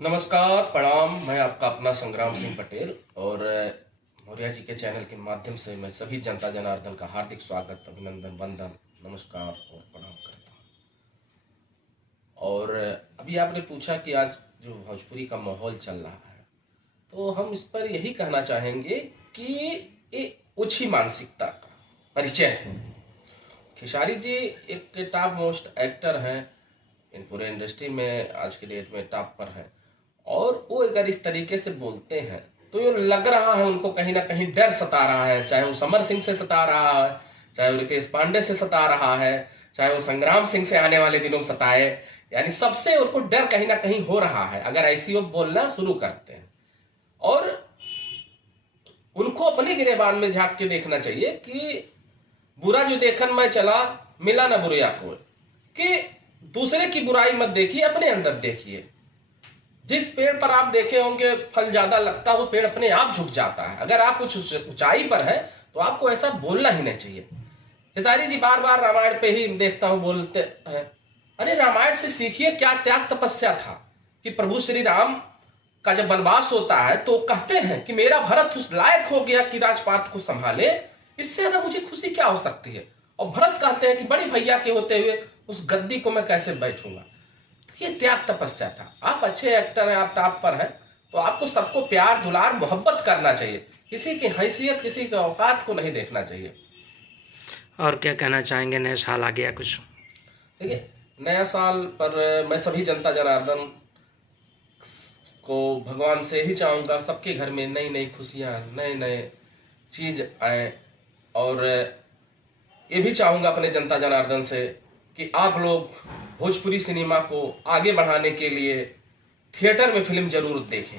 नमस्कार, प्रणाम। मैं आपका अपना संग्राम सिंह पटेल और मौर्या जी के चैनल के माध्यम से मैं सभी जनता जनार्दन का हार्दिक स्वागत, अभिनंदन, वंदन, नमस्कार और प्रणाम करता हूँ। और अभी आपने पूछा कि आज जो भोजपुरी का माहौल चल रहा है, तो हम इस पर यही कहना चाहेंगे कि ये ओछी मानसिकता का परिचय है। खेसारी जी एक टॉप मोस्ट एक्टर हैं, इन पूरे इंडस्ट्री में आज के डेट में टॉप पर हैं, और वो अगर इस तरीके से बोलते हैं तो ये लग रहा है उनको कहीं ना कहीं डर सता रहा है। चाहे वो समर सिंह से सता रहा है, चाहे वो रितेश पांडे से सता रहा है, चाहे वो संग्राम सिंह से आने वाले दिनों में सताए, यानी सबसे उनको डर कहीं ना कहीं हो रहा है अगर ऐसी वो बोलना शुरू करते हैं। और उनको अपने गिरेबान में झांक के देखना चाहिए कि बुरा जो देखन मैं चला मिला ना बुरिया को, कि दूसरे की बुराई मत देखिए, अपने अंदर देखिए। जिस पेड़ पर आप देखे होंगे फल ज्यादा लगता है, वो पेड़ अपने आप झुक जाता है। अगर आप कुछ ऊंचाई पर है तो आपको ऐसा बोलना ही नहीं चाहिए। खेसारी जी बार बार रामायण पे ही देखता हूं बोलते हैं। अरे रामायण से सीखिए, क्या त्याग तपस्या था कि प्रभु श्री राम का जब वनवास होता है तो कहते हैं कि मेरा भरत उस लायक हो गया कि राजपाट को संभाले, इससे ज्यादा मुझे खुशी क्या हो सकती है। और भरत कहते हैं कि बड़े भैया के होते हुए उस गद्दी को मैं कैसे बैठूंगा। ये त्याग तपस्या था। आप अच्छे एक्टर हैं, आप टॉप पर हैं, तो आपको सबको प्यार दुलार मोहब्बत करना चाहिए, किसी की हैसियत किसी की औकात को नहीं देखना चाहिए। और क्या कहना चाहेंगे, नया साल आ गया कुछ? देखिए, नया साल पर मैं सभी जनता जनार्दन को भगवान से ही चाहूँगा सबके घर में नई नई खुशियाँ, नए नए चीज़ आए। और ये भी चाहूँगा अपने जनता जनार्दन से कि आप लोग भोजपुरी सिनेमा को आगे बढ़ाने के लिए थिएटर में फिल्म जरूर देखें,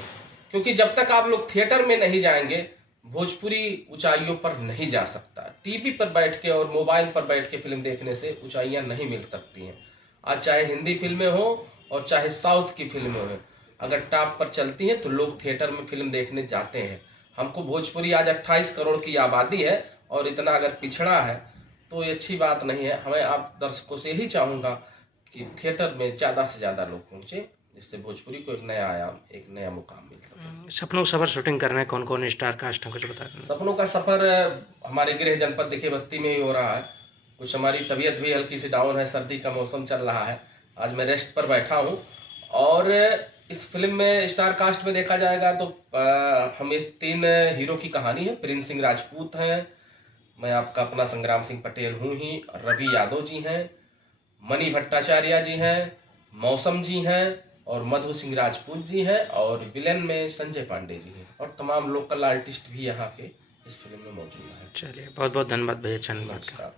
क्योंकि जब तक आप लोग थिएटर में नहीं जाएंगे भोजपुरी ऊंचाइयों पर नहीं जा सकता। टीवी पर बैठ के और मोबाइल पर बैठ के फिल्म देखने से ऊंचाइयां नहीं मिल सकती हैं। आज चाहे हिंदी फिल्में हो और चाहे साउथ की फिल्में हो, अगर टॉप पर चलती हैं तो लोग थिएटर में फिल्म देखने जाते हैं। हमको भोजपुरी आज 28 करोड़ की आबादी है और इतना अगर पिछड़ा है तो ये अच्छी बात नहीं है। हमें आप दर्शकों से यही चाहूँगा कि थिएटर में ज़्यादा से ज़्यादा लोग पहुँचे, जिससे भोजपुरी को एक नया आयाम, एक नया मुकाम मिल सके। सपनों का सफर शूटिंग करना है, कौन कौन स्टार कास्ट है, कुछ बता दें। सपनों का सफर हमारे गृह जनपद दिखे बस्ती में ही हो रहा है। कुछ हमारी तबीयत भी हल्की सी डाउन है, सर्दी का मौसम चल रहा है, आज मैं रेस्ट पर बैठा हूँ। और इस फिल्म में स्टार कास्ट में देखा जाएगा तो हम इस 3 हीरो की कहानी है। प्रिंस सिंह राजपूत हैं, मैं आपका अपना संग्राम सिंह पटेल हूँ ही, रवि यादव जी हैं, मणि भट्टाचार्य जी हैं, मौसम जी हैं और मधु सिंह राजपूत जी हैं, और विलेन में संजय पांडे जी हैं, और तमाम लोकल आर्टिस्ट भी यहाँ के इस फिल्म में मौजूद हैं। चलिए, बहुत बहुत धन्यवाद भैया, चैनल। नमस्कार।